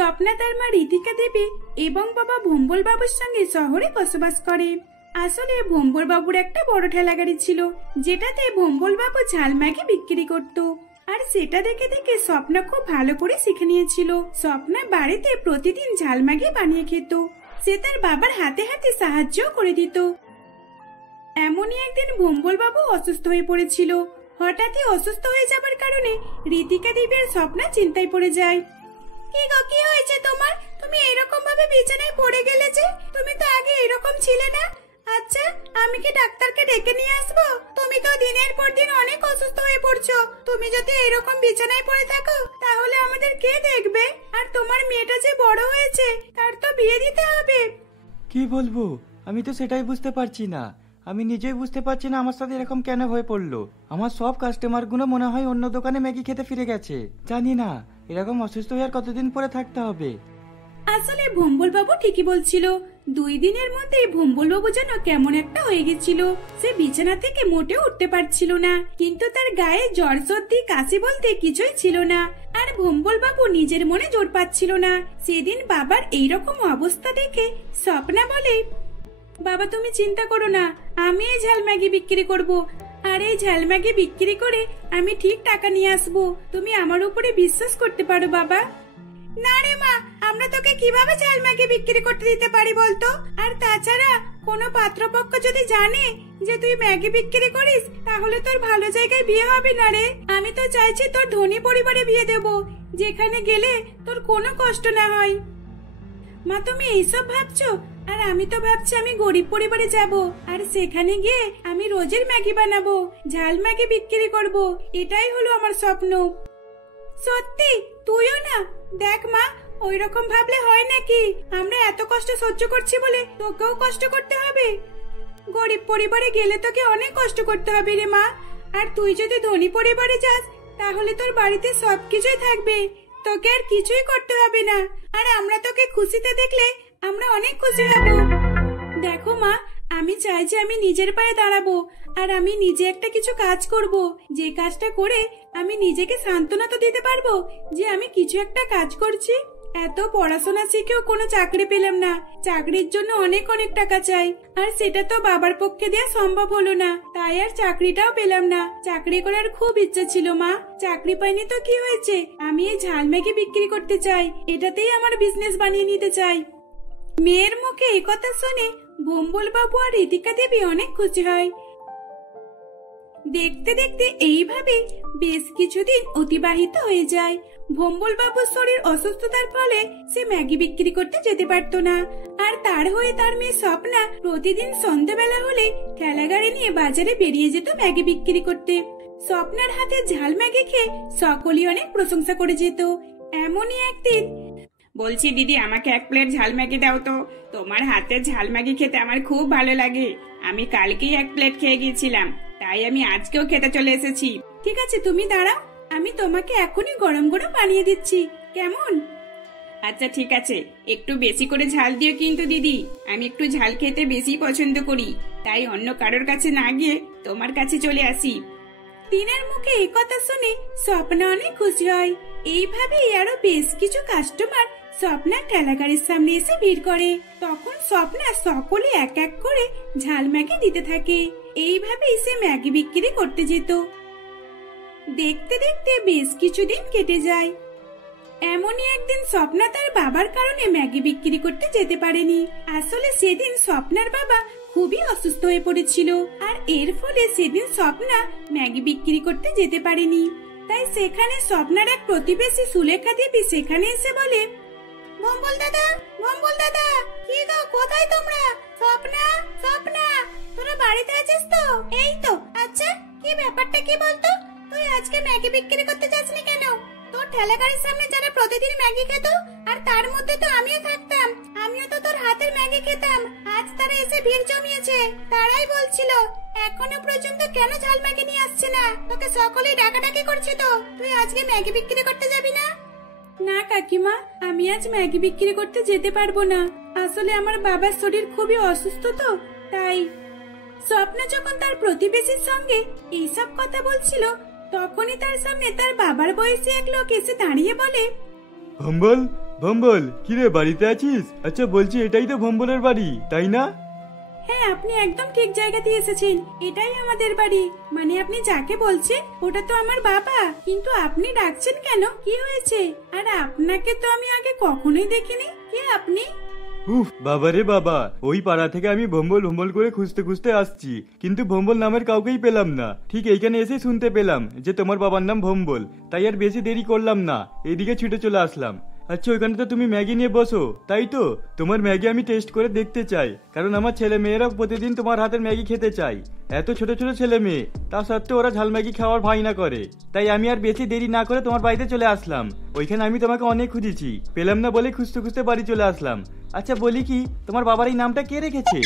স্বপ্না তার মা ঋতিকা দেবী এবং বাবা ভম্বল বাবুর সঙ্গে শহরে বসবাস করে। আসলে ভম্বল বাবুর একটা বড় ঠেলাগাড়ি ছিল, যেটাতে ভম্বল বাবু ঝাল ম্যাগি বিক্রি করত। আর সেটা দেখে দেখে স্বপ্না খুব ভালো করে শিখে নিয়েছিল। স্বপ্না বাড়িতে প্রতিদিন ঝাল ম্যাগি বানিয়ে খেত। সে তার বাবার হাতে হাতে সাহায্য করে দিত। এমনই একদিন ভম্বল বাবু অসুস্থ হয়ে পড়েছিল। হঠাৎই অসুস্থ হয়ে যাবার কারণে ঋতিকা দেবী আর স্বপ্না চিন্তায় পড়ে যায়। কি গো, কি হয়েছে তোমার? তুমি এরকম ভাবে বিছানায় পড়ে গেলে যে? তুমি তো আগে এরকম ছিলে না। আচ্ছা, আমি কি ডাক্তারকে ডেকে নিয়ে আসবো? তুমি তো দিনের পর দিন অনেক অসুস্থ হয়ে পড়ছো। তুমি যদি এরকম বিছানায় পড়ে থাকো তাহলে আমাদের কে দেখবে? আর তোমার মেয়েটা যে বড় হয়েছে, তার তো বিয়ে দিতে হবে। কি বলবো, আমি তো সেটাই বুঝতে পারছি না। আমি নিজেই বুঝতে পারছি না আমার সাথে এরকম কেন হয়ে পড়লো। আমার সব কাস্টমার গুলো মনে হয় অন্য দোকানে ম্যাগি খেতে ফিরে গেছে। জানি না এরকম অসুস্থ হয়ে আর কতদিন পরে থাকতে হবে। আসলে ভম্বল বাবু ঠিকই বলছিল। 2 দিনের মধ্যে ভম্বল বাবু যেন কেমন একটা হয়ে গেছিল। সে বিছানা থেকে মোটেও উঠতে পারছিল না, কিন্তু তার গায়ে জ্বর সর্দি কাশি বলতে কিছুই ছিল না। আর ভম্বল বাবু নিজের মনে জোর পাচ্ছিল না। সেদিন বাবার এইরকম অবস্থা দেখে স্বপ্না বলে, বাবা তুমি চিন্তা করো না, আমি এই ঝাল ম্যাগি বিক্রি করব। আর এই ঝাল ম্যাগি বিক্রি করে আমি ঠিক টাকা নিয়ে আসবো। তুমি আমার উপরে বিশ্বাস করতে পারো বাবা। না রে মা, আমরা তোকে কিভাবে ঝাল ম্যাগি বিক্রি করতে দিতে পারি বলতো? আর তাছাড়া কোনো পাত্রপক্ষ যদি জানে যে তুই ম্যাগি বিক্রি করিস, তাহলে তোর ভালো জায়গায় বিয়ে হবে না রে। আমি তো চাইছি তোর ধনী পরিবারে বিয়ে দেব, যেখানে গেলে তোর কোনো কষ্ট না হয়। মা তুমি এইসব ভাবছো, আর আমি তো ভাবছি আমি গরিব পরিবারে যাব, আর সেখানে গিয়ে আমি রোজের ম্যাগি বানাবো, ঝাল ম্যাগি বিক্রি করব। এটাই হলো আমার স্বপ্ন। সত্যি? তুইও না? দেখ মা, ওই রকম ভাবলে হয় নাকি? আমরা এত কষ্ট সহ্য করছি বলে তোকেও কষ্ট করতে হবে? গরিব পরিবারে গেলে তোকে অনেক কষ্ট করতে হবে রে মা। আর তুই যদি ধনী পরিবারে যাস তাহলে তোর বাড়িতে সবকিছুই থাকবে, তোকে আর কিছুই করতে হবে না। আর আমরা তোকে খুশিতে দেখলে আমরা অনেক খুশি হব। দেখো মা, আমি চাই যে আমি নিজের পায়ে দাঁড়াবো, আর আমি নিজে একটা কিছু কাজ করব, যে কাজটা করে আমি নিজেকে সান্ত্বনা তো দিতে পারবো যে আমি কিছু একটা কাজ করছি। এত পড়াশোনা শিখেও কোনো চাকরি পেলাম না। চাকরির জন্য অনেক অনেক টাকা চাই, আর সেটা তো বাবার পক্ষে দেওয়া সম্ভব হলো না। তাই আর চাকরিটাও পেলাম না। চাকরি করার খুব ইচ্ছা ছিল মা, চাকরি পাইনি তো কি হয়েছে? আমি এই ঝাল ম্যাগি বিক্রি করতে চাই, এটাতেই আমার বিজনেস বানিয়ে নিতে চাই। মেয়ের মুখে এই কথা শুনে ভম্বল বাবু আর ঋতিকা দেবী অনেক খুশি হয়। দেখতে দেখতে এইভাবে বেশ কিছুদিন অতিবাহিত হয়ে যায়। ভম্বল বাবুর শরীর অসুস্থতার ফলে সে ম্যাগি বিক্রি করতে যেতে পারতো না। আর তার হয়ে তার মেয়ে স্বপ্না প্রতিদিন সন্ধ্যাবেলা হলে ঠেলাগাড়ি নিয়ে বাজারে বেরিয়ে যেত ম্যাগি বিক্রি করতে। স্বপ্নার হাতে ঝাল ম্যাগি খেয়ে সকলেই অনেক প্রশংসা করে যেত। এমনই একদিন, বলছি দিদি, আমাকে 1 প্লেট ঝাল ম্যাগি দাও তো। তোমার হাতে ঝাল ম্যাগি খেতে আমার খুব ভালো লাগে। আমি কালকেই 1 প্লেট খেয়ে গিয়েছিলাম, তাই আমি আজকেও খেতে চলে এসেছি। ঠিক আছে তুমি দাঁড়াও, আমি তোমাকে এখনই গরম গরম বানিয়ে দিচ্ছি, কেমন? আচ্ছা ঠিক আছে, একটু বেশি করে ঝাল দিও কিন্তু দিদি। আমি একটু ঝাল খেতে বেশি পছন্দ করি, তাই অন্য কারোর কাছে না গিয়ে তোমার কাছে চলে আসি। টিনার মুখে এই কথা শুনে স্বপ্না অনেক খুশি হয়। এইভাবেই আরো বেশ কিছু কাস্টমার স্বপ্নার ঠেলাগাড়ির সামনে এসে ভিড় করে। তখন স্বপ্না সকলে এক এক করে ঝাল ম্যাগি দিতে থাকে। এইভাবেই সে ম্যাগি বিক্রি করতে যেত। দেখতে দেখতে বেশ কিছুদিন কেটে যায়। এমনই একদিন স্বপ্না তার বাবার কারণে ম্যাগি বিক্রি করতে যেতে পারেনি। আসলে সেদিন স্বপ্নার বাবা খুবই অসুস্থ হয়ে পড়েছিল, আর এর ফলে সেদিন স্বপ্না ম্যাগি বিক্রি করতে যেতে পারেনি। তাই সেখানে স্বপ্নার এক প্রতিবেশী সুলেখা দেবী সেখানে এসে বলে, ভম্বল দাদা, ভম্বল দাদা, কি গো, কোথায় তোমরা? স্বপ্না, স্বপ্না, তোরা বাড়িতে আছিস তো? এই তো। আচ্ছা, কি ব্যাপারটা কি বলতো? তুই আজকে ম্যাগি বিক্রি করতে যাসনি কেন? তোর ঠেলাগাড়ির সামনে যারা প্রতিদিন ম্যাগি খেত, আর তার মধ্যে তো আমিও থাকতাম, আমিও তো তোর হাতের ম্যাগি খেতাম। আজ তারা এসে ভিড় জমিয়েছে। তারাই বলছিল এখনো পর্যন্ত কেন ঝাল ম্যাগি নিয়ে আসছে না। তোকে সকলেই ডাকাডাকি করছে, তো তুই আজকে ম্যাগি বিক্রি করতে যাবি না? না কাকিমা, আমি আজ ম্যাগি বিক্রি করতে যেতে পারবো না। আসলে আমার বাবার শরীর খুবই অসুস্থ, তো তাই। স্বপ্না যখন তার প্রতিবেশীর সঙ্গে এইসব কথা বলছিল, তখনই তার সামনে তার বাবার বয়সী এক লোক এসে দাঁড়িয়ে বলে, ভম্বল, ভম্বল, কিরে বাড়িতে আছিস? আচ্ছা বলছি, এটাই তো ভম্বলের বাড়ি, তাই না? হ্যাঁ, আপনি একদম ঠিক জায়গাতে এসেছেন। এটাই আমাদের বাড়ি। মানে আপনি যাকে বলছেন ওটা তো আমার বাবা, কিন্তু আপনি ডাকছেন কেন? কি হয়েছে? আর আপনাকে তো আমি আগে কখনোই দেখিনি। কে আপনি? উফ বাবারে বাবা, ওই পাড়া থেকে আমি ভম্বল ভম্বল করে খুঁজতে খুঁজতে আসছি, কিন্তু ভম্বল নামের কাউকেই পেলাম না। ঠিক এইখানে এসে শুনতে পেলাম যে তোমার বাবার নাম ভম্বল, তাই আর বেশি দেরি করলাম না, এদিকে ছুটে চলে আসলাম। আচ্ছা, ওইখানে তো তুমি ম্যাগি নিয়ে বসো, তাই তো? তোমার ম্যাগি আমি টেস্ট করে দেখতে চাই, কারণ আমার ছেলে মেয়েরা প্রতিদিন তোমার হাতের ম্যাগি খেতে চাই। এত ছোট ছোট ছেলে মেয়ে, তা সত্ত্বেও ওরা ঝাল ম্যাগি খাওয়ার ভয় না করে। তাই আমি আর বেশি দেরি না করে তোমার বাড়িতে চলে আসলাম। ওইখানে আমি তোমাকে অনেক খুঁজেছি, পেলাম না বলে খুঁজতে খুঁজতে বাড়ি চলে আসলাম। আচ্ছা বলি কি, তোমার বাবার এই নামটা কে রেখেছে?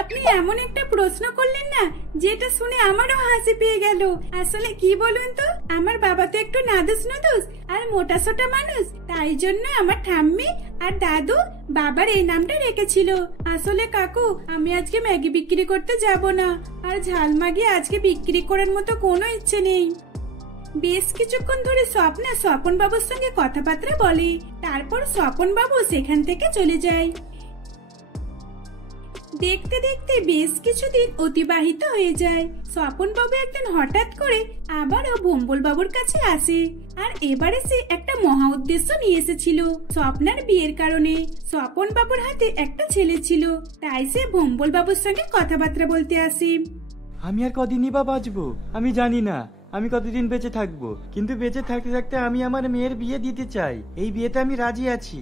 আপনি এমন একটা প্রশ্ন করলেন না, যেটা শুনে আমারও হাসি পেয়ে গেল। আসলে কি বলুন তো, আমার বাবা তো একটু নাদুস নুদুস আর মোটা সোটা মানুষ, তাই জন্য আমার ঠাম্মি আর দাদু বাবার এই নামটা রেখেছিল। আসলে কাকু, আমি আজকে ম্যাগি বিক্রি করতে যাব না, আর ঝাল ম্যাগি আজকে বিক্রি করার মতো কোনো ইচ্ছে নেই। বেশ কিছুক্ষণ ধরে স্বপন বাবুর সঙ্গে কথাবার্তা বলে, তারপর স্বপন বাবু সেখান থেকে চলে যায়। দেখতে দেখতে বেশ কিছুদিন অতিবাহিত হয়ে যায়। স্বপন বাবু একদিন হঠাৎ করে আবারও ভম্বল বাবুর কাছে আসে, আর এবারে সে একটা মহা উদ্দেশ্য নিয়ে এসেছিল, স্বপ্নার বিয়ের কারণে। স্বপন বাবুর হাতে একটা ছেলে ছিল, তাই সে ভম্বল বাবুর সঙ্গে কথাবার্তা বলতে আসে। আমি আর কদিনই বা বাঁচবো আমি জানি না, আমি কতদিন বেঁচে থাকবো, কিন্তু বেঁচে থাকতে থাকতে আমি আমার মেয়ের বিয়ে দিতে চাই। এই বিয়েতে আমি রাজি আছি।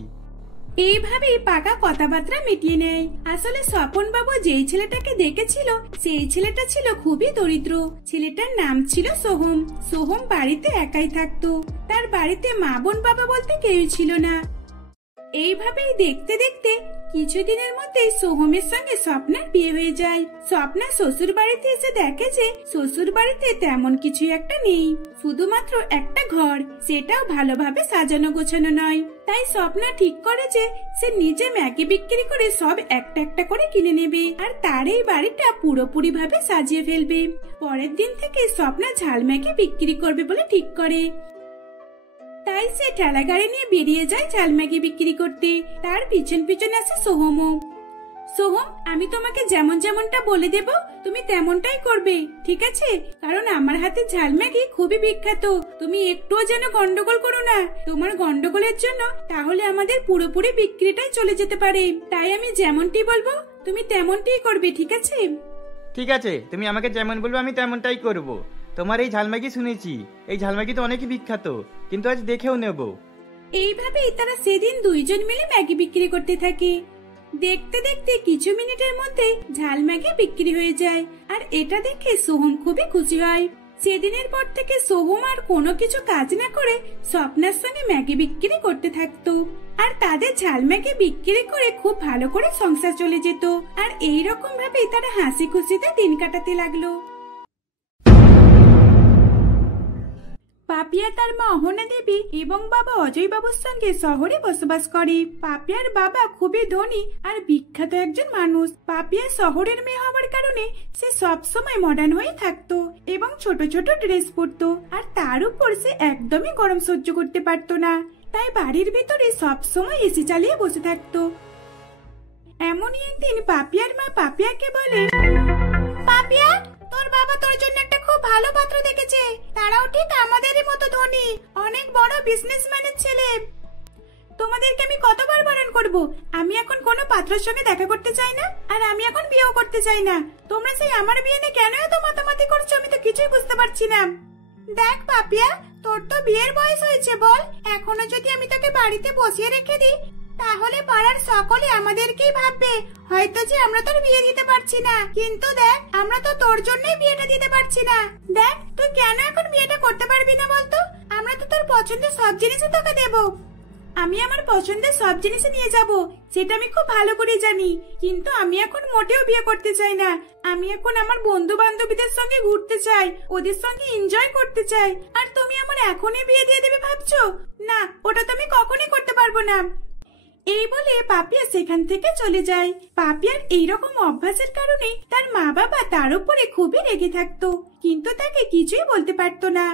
এইভাবেই পাকা কথাবার্তা মিটিয়ে নেয়। আসলে স্বপন বাবু যেই ছেলেটাকে দেখেছিল, সেই ছেলেটা ছিল খুবই দরিদ্র। ছেলেটার নাম ছিল সোহম। সোহম বাড়িতে একাই থাকতো, তার বাড়িতে মা বোন বাবা বলতে কেউ ছিল না। এইভাবেই দেখতে দেখতে কিছুদিনের মধ্যেই সোহমের সঙ্গে স্বপ্নার বিয়ে হয়ে যায়। স্বপ্না শ্বশুর বাড়িতে এসে দেখে যে শ্বশুর বাড়িতে তেমন কিছু একটা নেই, শুধুমাত্র একটা ঘর, সেটাও ভালোভাবে সাজানো গোছানো নয়। তাই স্বপ্না ঠিক করে যে সে নিজে ম্যাগি বিক্রি করে সব একটা একটা করে কিনে নেবে, আর তার এই বাড়িটা পুরোপুরি ভাবে সাজিয়ে ফেলবে। পরের দিন থেকে স্বপ্না ঝাল ম্যাগি বিক্রি করবে বলে ঠিক করে। তাই সে ঠেলা গাড়ি নিয়ে বেরিয়ে যায় ঝাল ম্যাগি বিক্রি করতে। তার পিছন পিছন আসে সোহমও। সোহম, আমি তোমাকে যেমন যেমনটা বলে দেব তুমি তেমনটাই করবে, ঠিক আছে? কারণ আমার হাতে ঝাল ম্যাগি খুবই বিখ্যাত, তুমি একটুও যেন গন্ডগোল করো না। তোমার গন্ডগোলের জন্য তাহলে আমাদের পুরোপুরি বিক্রিটাই চলে যেতে পারে। তাই আমি যেমনটি বলবো তুমি তেমনটাই করবে, ঠিক আছে? ঠিক আছে, তুমি আমাকে যেমন বলবে আমি তেমনটাই করব। তোমার এই ঝালম্যাগি শুনেছি, এই ঝালম্যাগি তো অনেকই বিখ্যাত, কিন্তু আজ দেখেও নেব। এইভাবেই তারা সেদিন দুইজন মিলে ম্যাগি বিক্রি করতে থাকে। দেখতে দেখতে কিছু মিনিটের মধ্যে ঝাল ম্যাগি বিক্রি হয়ে যায়, আর এটা দেখে সোহম খুবই খুশি হয়। সেদিনের পর থেকে সোহম আর কোনো কিছু কাজ না করে স্বপ্নার সঙ্গে ম্যাগি বিক্রি করতে থাকতো, আর তাদের ঝাল ম্যাগি বিক্রি করে খুব ভালো করে সংসার চলে যেত। আর এইরকম ভাবেই তারা হাসি খুশিতে দিন কাটাতে লাগলো। পাপিয়া তার মা অহনা দেবী এবং বাবা অজয় বাবুর সঙ্গে শহরে বসবাস করে। পাপিয়ার বাবা খুবই ধনী আর বিখ্যাত একজন মানুষ। পাপিয়া শহরের মেয়ে হওয়ার কারণে সে সব সময় মডার্ন হয়ে থাকতো এবং ছোট ছোট ড্রেস পরতো, আর তার উপর সে একদমই গরম সহ্য করতে পারতো না, তাই বাড়ির ভিতরে সব সময় এসি চালিয়ে বসে থাকতো। এমনই একদিন পাপিয়ার মা পাপিয়াকে বলে, পাপিয়া, তোর বাবা তোর জন্য একটা খুব ভালো পাত্র দেখেছে। তারাও ঠিক আমাদেরই মতো ধনী, অনেক বড় বিজনেসম্যানের ছেলে। তোমাদেরকে আমি কতবার বারণ করব, আমি এখন কোনো পাত্রের সঙ্গে দেখা করতে চাই না, আর আমি এখন বিয়েও করতে চাই না। তোমরা সেই আমার বিয়ে নিয়ে কেন এত মাতামাতি করছো, আমি তো কিছুই বুঝতে পারছি না। দেখ পাপিয়া, তোর তো বিয়ের বয়স হয়েছে, বল এখনো যদি আমি তোকে বাড়িতে বসিয়ে রেখে দিই, তাহলে পাড়ার সকলে আমাদেরকেই ভাববে হয়তো যে আমরা তোর বিয়ে দিতে পারছি না। কিন্তু দেখ, আমরা তো তোর জন্যই বিয়েটা দিতে পারছি না। দেখ, তুই কেন এখন বিয়েটা করতে পারবি না বলতো? আমরা তো তোর পছন্দের সব জিনিসই তোকে দেব। আমি আমার পছন্দের সব জিনিস নিয়ে যাব, সেটা আমি খুব ভালো করে জানি, কিন্তু আমি এখন মোটেও বিয়ে করতে চাই না। আমি এখন আমার বন্ধু বান্ধবীদের সঙ্গে ঘুরতে চাই, ওদের সঙ্গে এনজয় করতে চাই। আর তুমি আমার এখনই বিয়ে দিয়ে দেবে ভাবছো? না, ওটা তো আমি কখনোই করতে পারবো না। এই বলে পাপিয়া সেখান থেকে চলে যায়। পাপিয়ার এইরকম অভ্যাসের কারণে তার মা বাবা তার উপরে খুবই রেগে থাকতো, কিন্তু তাকে কিছুই বলতে পারতো না।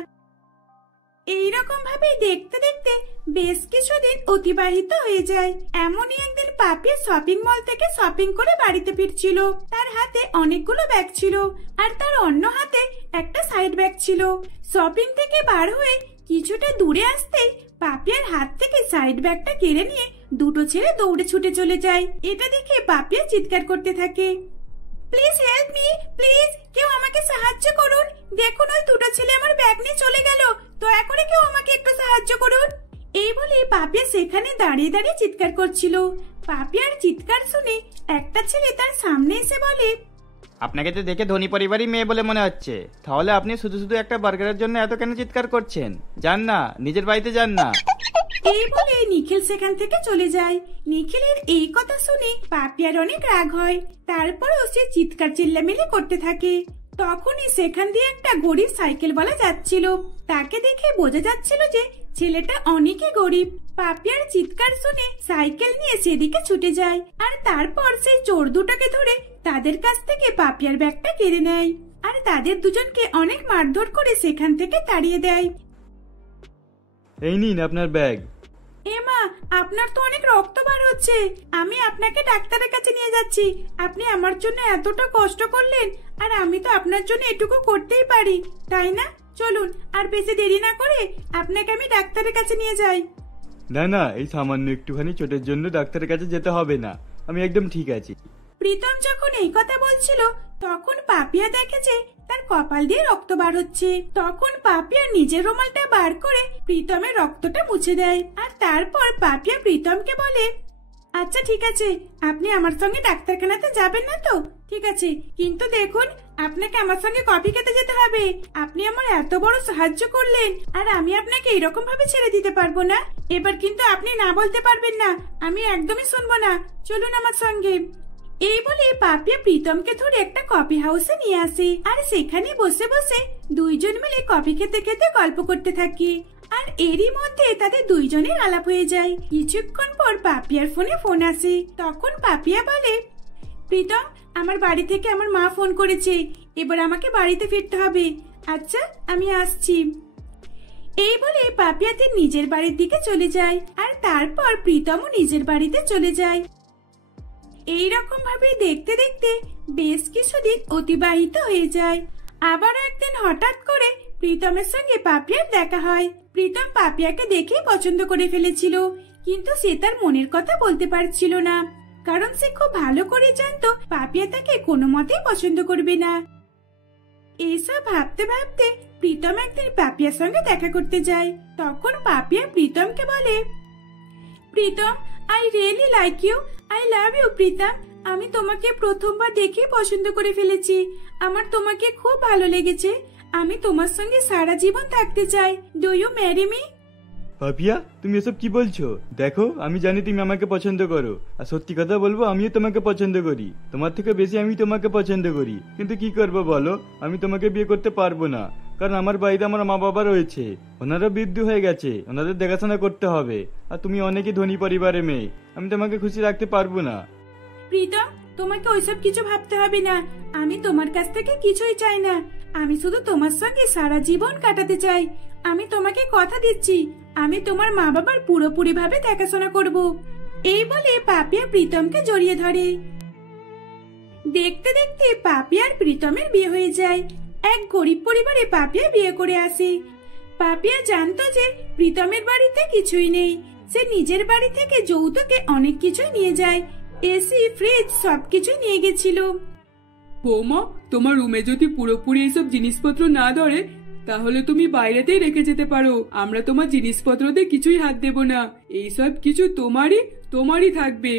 এইরকম ভাবে দেখতে দেখতে বেশ কিছুদিন অতিবাহিত হয়ে যায়। এমনই একদিন পাপিয়া শপিং মল থেকে শপিং করে বাড়িতে ফিরছিল। তার হাতে অনেকগুলো ব্যাগ ছিল আর তার অন্য হাতে একটা সাইড ব্যাগ ছিল। শপিং থেকে বার হয়ে কিছুটা দূরে আসতেই পাপিয়ার হাত থেকে সাইড ব্যাগটা কেড়ে নিয়ে দুটো ছেলে দৌড়ে ছুটে চলে যায়। এটা দেখে পাপিয়া চিৎকার করতে থাকে, প্লিজ হেল্প মি, প্লিজ কেউ আমাকে সাহায্য করুন। দেখুন ওই দুটো ছেলে আমার ব্যাগ নিয়ে চলে গেল, দয়া করে কেউ আমাকে একটু সাহায্য করুন। এই বলে পাপিয়া সেখানে দাঁড়িয়ে দাঁড়িয়ে চিৎকার করছিল। পাপিয়ার চিৎকার শুনে একটা ছেলে তার সামনে এসে বলে, আপনাকে তো দেখে ধনী পরিবারই মেয়ে বলে মনে হচ্ছে, তাহলে আপনি শুধু শুধু একটা বার্গারের জন্য এত কেন চিৎকার করছেন? যান না, নিজের বাড়িতে যান না। এই বলে নিখিল সেখান থেকে চলে যায়। নিখিলের এই কথা শুনে পাপিয়ার অনেক রাগ হয়। তারপরও সে চিৎকার চিল্লামিল্লি করতে থাকে। তখনই সেখান দিয়ে একটা গরিব সাইকেলওয়ালা যাচ্ছিল। তাকে দেখে বোঝা যাচ্ছিল যে ছেলেটা অনেকই গরিব। পাপিয়ার চিৎকার শুনে সাইকেল নিয়ে সেদিকে ছুটে যায় আর তারপর সেই চোর দুটাকে ধরে তাদের কাছ থেকে পাপিয়ার ব্যাগটা কেড়ে নেয় আর তাদের দুজনকে অনেক মারধর করে সেখান থেকে তাড়িয়ে দেয়। এই নিন আপনার ব্যাগ। এমা, আপনার তো অনেক রক্ত বার হচ্ছে। আমি আপনাকে ডাক্তারের কাছে নিয়ে যাচ্ছি। আপনি আমার জন্য এতটা কষ্ট করলেন আর আমি তো আপনার জন্য এটুকু করতেই পারি, তাই না? চলুন, আর বেশি দেরি না করে আপনাকে আমি ডাক্তারের কাছে নিয়ে যাই। না না, এই সামান্য একটুখানি চোটের জন্য ডাক্তারের কাছে যেতে হবে না, আমি একদম ঠিক আছি। প্রীতম যখন এই কথা বলছিল তখন পাপিয়া দেখেছে তার কপাল দিয়ে রক্ত বার হচ্ছে। তখন পাপিয়া নিজের রুমালটা বার করে প্রীতমের রক্তটা মুছে দেয় আর তারপর পাপিয়া প্রীতমকে বলে, আচ্ছা ঠিক আছে, আপনি আমার সঙ্গে ডাক্তারখানাতে যাবেন না তো? ঠিক আছে, কিন্তু দেখুন আপনাকে আমার সঙ্গে কফি খেতে যেতে হবে। আপনি আমার এত বড় সাহায্য করলেন আর আমি আপনাকে এরকম ভাবে ছেড়ে দিতে পারবো না। এবার কিন্তু আপনি না বলতে পারবেন না, আমি একদমই শুনবো না। চলুন আমার সঙ্গে। এই বলে পাপিয়া প্রীতমকে ধরে একটা কফি হাউসে নিয়ে আসে আর সেখানে বসে বসে দুইজন মিলে কফি খেতে খেতে গল্প করতে থাকে। আর এরই মধ্যে তাদের দুইজনের আলাপ হয়ে যায়। কিছুক্ষণ পর পাপিয়ার ফোনে ফোন আসে। তখন পাপিয়া বলে, প্রীতম, আমার বাড়ি থেকে আমার মা ফোন করেছে, এবার আমাকে বাড়িতে ফিরতে হবে। আচ্ছা, আমি আসছি। এই বলে পাপিয়া তার নিজের বাড়ির দিকে চলে যায় আর তারপর প্রীতমও নিজের বাড়িতে চলে যায়। এইরকম ভাবে দেখতে দেখতে বেশ কিছুদিন অতিবাহিত হয়ে যায়। আবার একদিন হঠাৎ করে প্রীতমের সঙ্গে পাপিয়ার দেখা হয়। প্রীতম পাপিয়াকে দেখে পছন্দ করে ফেলেছিল, কিন্তু সে তার মনের কথা বলতে পারছিল না, কারণ সে খুব ভালো করে জানতো পাপিয়া তাকে কোনো মতেই পছন্দ করবে না। এইসব ভাবতে ভাবতে প্রীতম একদিন পাপিয়ার সঙ্গে দেখা করতে যায়। তখন পাপিয়া প্রীতমকে বলে, Pritam, I really like you, I love you Pritam. আমি তোমাকে প্রথমবার দেখেই পছন্দ করে ফেলেছি। আমার তোমাকে খুব ভালো লেগেছে। আমি তোমার সঙ্গে সারা জীবন থাকতে চাই। Do you marry me? Papiya, তুমি এসব কি বলছো? দেখো, আমি জানি তুমি আমাকে পছন্দ করো, আর সত্যি কথা বলবো, আমিও তোমাকে পছন্দ করি। তোমার থেকে বেশি আমি তোমাকে পছন্দ করি, কিন্তু কি করবো বলো, আমি তোমাকে বিয়ে করতে পারবো না। কারণ আমার বাড়িতে আমার মা বাবা রয়েছে, ওনারা বৃদ্ধ হয়ে গেছে, ওনাদের দেখাশোনা করতে হবে। আর তুমি অনেকই ধনী পরিবারের মেয়ে, আমি তোমাকে খুশি রাখতে পারবো না। প্রীতম, তোমাকে ওইসব কিছু ভাবতে হবে না। আমি তোমার কাছ থেকে কিছুই চাই না। আমি শুধু তোমার সঙ্গে সারা জীবন কাটাতে চাই। আমি তোমাকে কথা দিচ্ছি, আমি তোমার মা বাবার পুরোপুরি ভাবে দেখাশোনা করব। এই বলে পাপিয়া প্রীতমকে জড়িয়ে ধরে। দেখতে দেখতে পাপিয়া আর প্রীতমের বিয়ে হয়ে যায়। এক গরিব পরিবারে পাপিয়া বিয়ে করে আসে। পাপিয়া জানতো যে প্রীতমের বাড়িতে কিছুই নেই। সে নিজের বাড়ি থেকে যৌতুকে অনেক কিছুই নিয়ে যায়, এসি, ফ্রিজ সবকিছুই নিয়ে গেছিল। বৌমা, তোমার রুমে যদি পুরোপুরি এইসব জিনিসপত্র না ধরে তাহলে তুমি বাইরেতেই রেখে যেতে পারো। আমরা তোমার জিনিসপত্রতে কিছুই হাত দেব না, এইসব কিছু তোমারই থাকবে।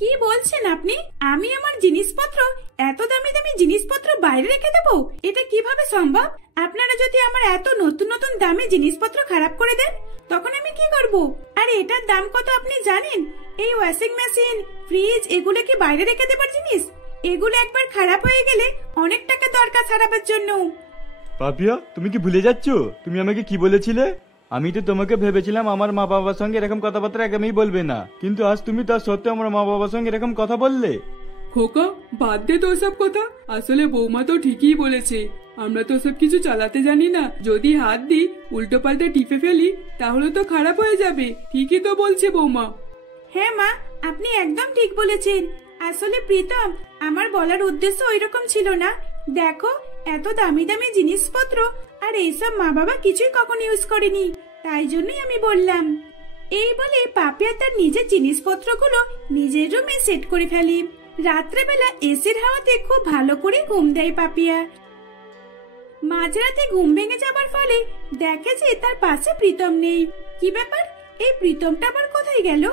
কি বলছেন আপনি? আমি আমার জিনিসপত্র, এত দামি দামি জিনিসপত্র বাইরে রেখে দেবো? এটা কিভাবে সম্ভব? আপনারা যদি আমার এত নতুন নতুন দামি জিনিসপত্র খারাপ করে দেন তখন আমি কি করব? আর এটার দাম কত আপনি জানেন? এই ওয়াশিং মেশিন, ফ্রিজ, এগুলো কি বাইরে রেখে দেবার জিনিস? এগুলো একবার খারাপ হয়ে গেলে অনেক টাকা দরকার সারাবার জন্য। পাপিয়া, তুমি কি ভুলে যাচ্ছ তুমি আমাকে কি বলেছিলে? আমি তো তোমাকে ভেবেছিলাম আমার মা বাবার সঙ্গে এরকম কথাবার্তা একদমই বলবে না, কিন্তু আজ তুমি তার সত্ত্বেও আমার মা বাবার সঙ্গে এরকম কথা বললে। খোকা, বাদ দে তো সব কথা। আসলে বৌমা তো ঠিকই বলেছে, আমরা তো সব কিছু চালাতে জানি না, যদি হাত দিই উল্টো পাল্টা টিপে ফেলি তাহলে তো খারাপ হয়ে যাবে। ঠিকই তো বলছে বৌমা। হ্যাঁ মা, আপনি একদম ঠিক বলেছেন। আসলে প্রীতম, আমার বলার উদ্দেশ্য ওইরকম ছিল না। দেখো, এত দামি দামি জিনিসপত্র আর এইসব মা বাবা কিছুই কখনো ইউজ করেনি, তাই জন্যই আমি বললাম। এই বলে পাপিয়া তার নিজের জিনিসপত্রগুলো নিজের রুমে সেট করে ফেলি। রাত্রেবেলা এসির হাওয়াতে খুব ভালো করে ঘুম দেয় পাপিয়া। মাঝরাতে ঘুম ভেঙে যাবার ফলে দেখে যে তার পাশে প্রীতম নেই। কি ব্যাপার, এই প্রীতমটা আবার কোথায় গেল?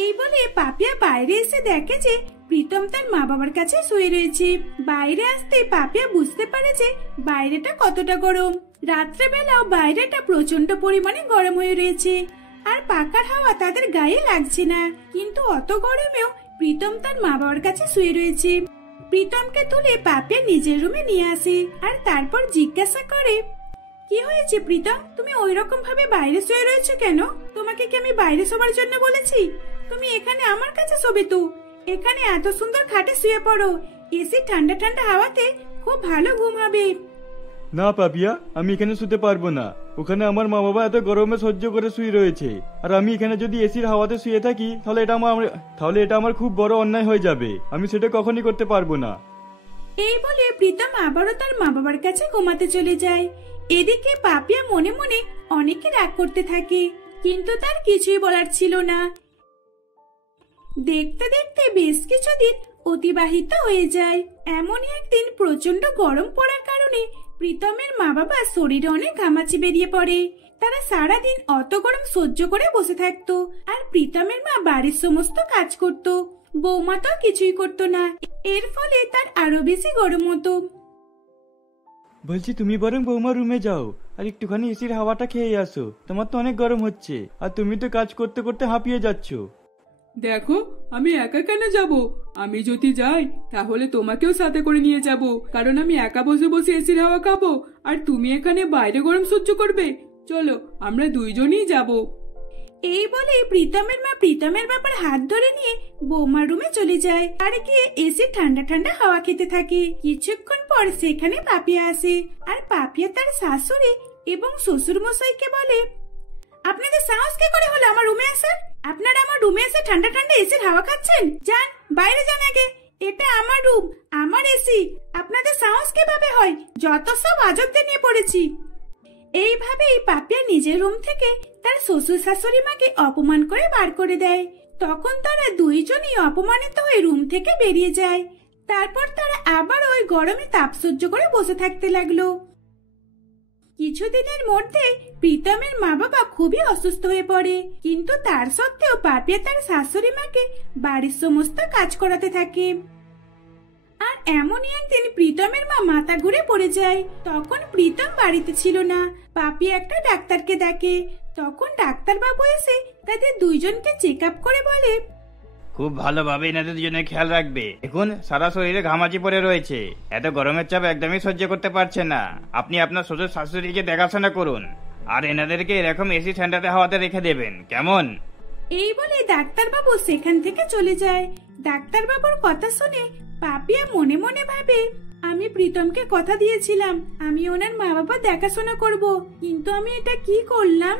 এই বলে পাপিয়া বাইরে এসে দেখে যে প্রীতম তার মা বাবার কাছে শুয়ে রয়েছে। বাইরে আসতে পাপিয়া বুঝতে পারে যে বাইরেটা কতটা গরম। রাত্রেবেলাও বাইরেটা প্রচন্ড পরিমাণে গরম হয়ে রয়েছে, আর পাখার হাওয়া তাদের গায়ে লাগছে না। কিন্তু অত গরমেও প্রীতম তার মা বাবার কাছে শুয়ে রয়েছে। প্রীতমকে তুলে পাপিয়া নিজের রুমে নিয়ে আসে, আর তারপর জিজ্ঞাসা করে, কি হয়েছে প্রীতম, তুমি ওইরকম ভাবে বাইরে শুয়ে রয়েছো কেন? তোমাকে কি আমি বাইরে শোবার জন্য বলেছি? তুমি এখানে আমার কাছে শোবে তো। এখানে এত সুন্দর খাটে শুয়ে পড়ো, এসি ঠান্ডা ঠান্ডা হাওয়াতে খুব ভালো ঘুম হবে। না পাপিয়া, আমি এখানে শুতে পারবো না। ওখানে আমার মা বাবা এত গরমে সহ্য করে শুয়ে রয়েছে, আর আমি এখানে যদি এসির হাওয়াতে শুয়ে থাকি তাহলে এটা আমার খুব বড় অন্যায় হয়ে যাবে। আমি সেটা কখনই করতে পারবো না। এই বলে প্রীতম আবারও তার মা বাবার কাছে ঘুমাতে চলে যায়। এদিকে পাপিয়া মনে মনে অনেকে রাগ করতে থাকে, কিন্তু তার কিছুই বলার ছিল না। দেখতে দেখতে বেশ কিছুদিন অতিবাহিত হয়ে যায়। এমনই একদিন প্রচন্ড গরম পড়ার কারণে প্রীতমের মা বাবা শরীরে অনেক ঘামাচি বেরিয়ে পড়ে। তারা সারাদিন অত গরম সহ্য করে বসে থাকতো, আর প্রীতমের মা বাড়ির সমস্ত কাজ করত। বৌমা তো কিছুই করতো না, এর ফলে তার আরো বেশি গরম হতো। বলছি তুমি বরং বৌমা রুমে যাও আর একটুখানি এসির হাওয়াটা খেয়ে আসো। তোমার তো অনেক গরম হচ্ছে, আর তুমি তো কাজ করতে করতে হাঁপিয়ে যাচ্ছ। দেখো, আমি একা কেন যাব? আমি যদি যাই তাহলে তোমাকেও সাথে করে নিয়ে যাব, কারণ আমি একা বসে বসে এসির হাওয়া খাবো আর তুমি এখানে বাইরে গরম সহ্য করবে। চলো, আমরা দুইজনই যাব। এই বলে প্রীতমের মা প্রীতমের বাবার হাত ধরে নিয়ে বৌমার রুমে চলে যায়, আর গিয়ে এসে ঠান্ডা ঠান্ডা হাওয়া খেতে থাকে। কিছুক্ষণ পর সেখানে পাপিয়া আসে, আর পাপিয়া তার শাশুড়ি এবং শ্বশুর মশাইকে বলে, আপনাদের সাহস কি করে হলো আমার রুমে আসার? আপনারা আমার রুমে এসে ঠান্ডা ঠান্ডা এসির হাওয়া খাচ্ছেন? যান, বাইরে যান আগে। এটা আমার রুম, আমার এসি। আপনাদের সাহস কিভাবে হয়? যত সব আজবদের নিয়ে পড়েছি। এইভাবেই পাপিয়া নিজের রুম থেকে তার শ্বশুর শাশুড়ি মাকে অপমান করে বার করে দেয়। তখন তারা দুইজনই অপমানিত হয়ে রুম থেকে বেরিয়ে যায়। তারপর তারা আবার ওই গরমে তাপ সহ্য করে বসে থাকতে লাগলো। কিছুদিনের মধ্যে প্রীতমের মা বাবা খুবই অসুস্থ হয়ে পড়ে, কিন্তু তার সত্ত্বেও পাপিয়া তার শাশুড়ি মাকে বাড়ির সমস্ত কাজ করাতে থাকে। আর এমনই একদিন প্রীতমের মা মাথা ঘুরে পড়ে যায়। তখন প্রীতম বাড়িতে ছিল না। পাপিয়া একটা ডাক্তারকে ডাকে। তখন ডাক্তারবাবু এসে তাদের দুইজনকে চেক আপ করে বলে, খুব ভালোভাবে এনাদের জন্য খেয়াল রাখবে। এখন সারা শরীরে ঘামাচি পড়ে রয়েছে, এত গরমের চাপ একদমই সহ্য করতে পারছে না। আপনি আপনার শ্বশুর শাশুড়িকে দেখাশোনা করুন, আর এনাদেরকে এরকম এসি ঠান্ডাতে হাওয়াতে রেখে দেবেন, কেমন? এই বলে ডাক্তারবাবু সেখান থেকে চলে যায়। ডাক্তারবাবুর কথা শুনে পাপিয়া মনে মনে ভাবে, আমি প্রীতমকে কথা দিয়েছিলাম আমি ওনার মা বাবা দেখাশোনা করব, কিন্তু আমি এটা কি করলাম?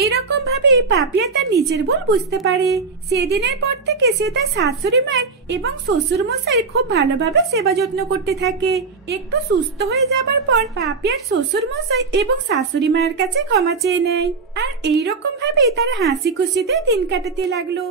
এইরকম ভাবে পাপিয়া তার নিজের ভুল বুঝতে পারে। সেদিনের পর থেকে সে তার শাশুড়ি মায়ের এবং শ্বশুর মশাই খুব ভালোভাবে সেবা যত্ন করতে থাকে। একটু সুস্থ হয়ে যাবার পর পাপিয়ার শ্বশুর মশাই এবং শাশুড়ি মায়ের কাছে ক্ষমা চেয়ে নেয়, আর এইরকম ভাবেই তারা হাসি খুশিতে দিন কাটাতে লাগলো।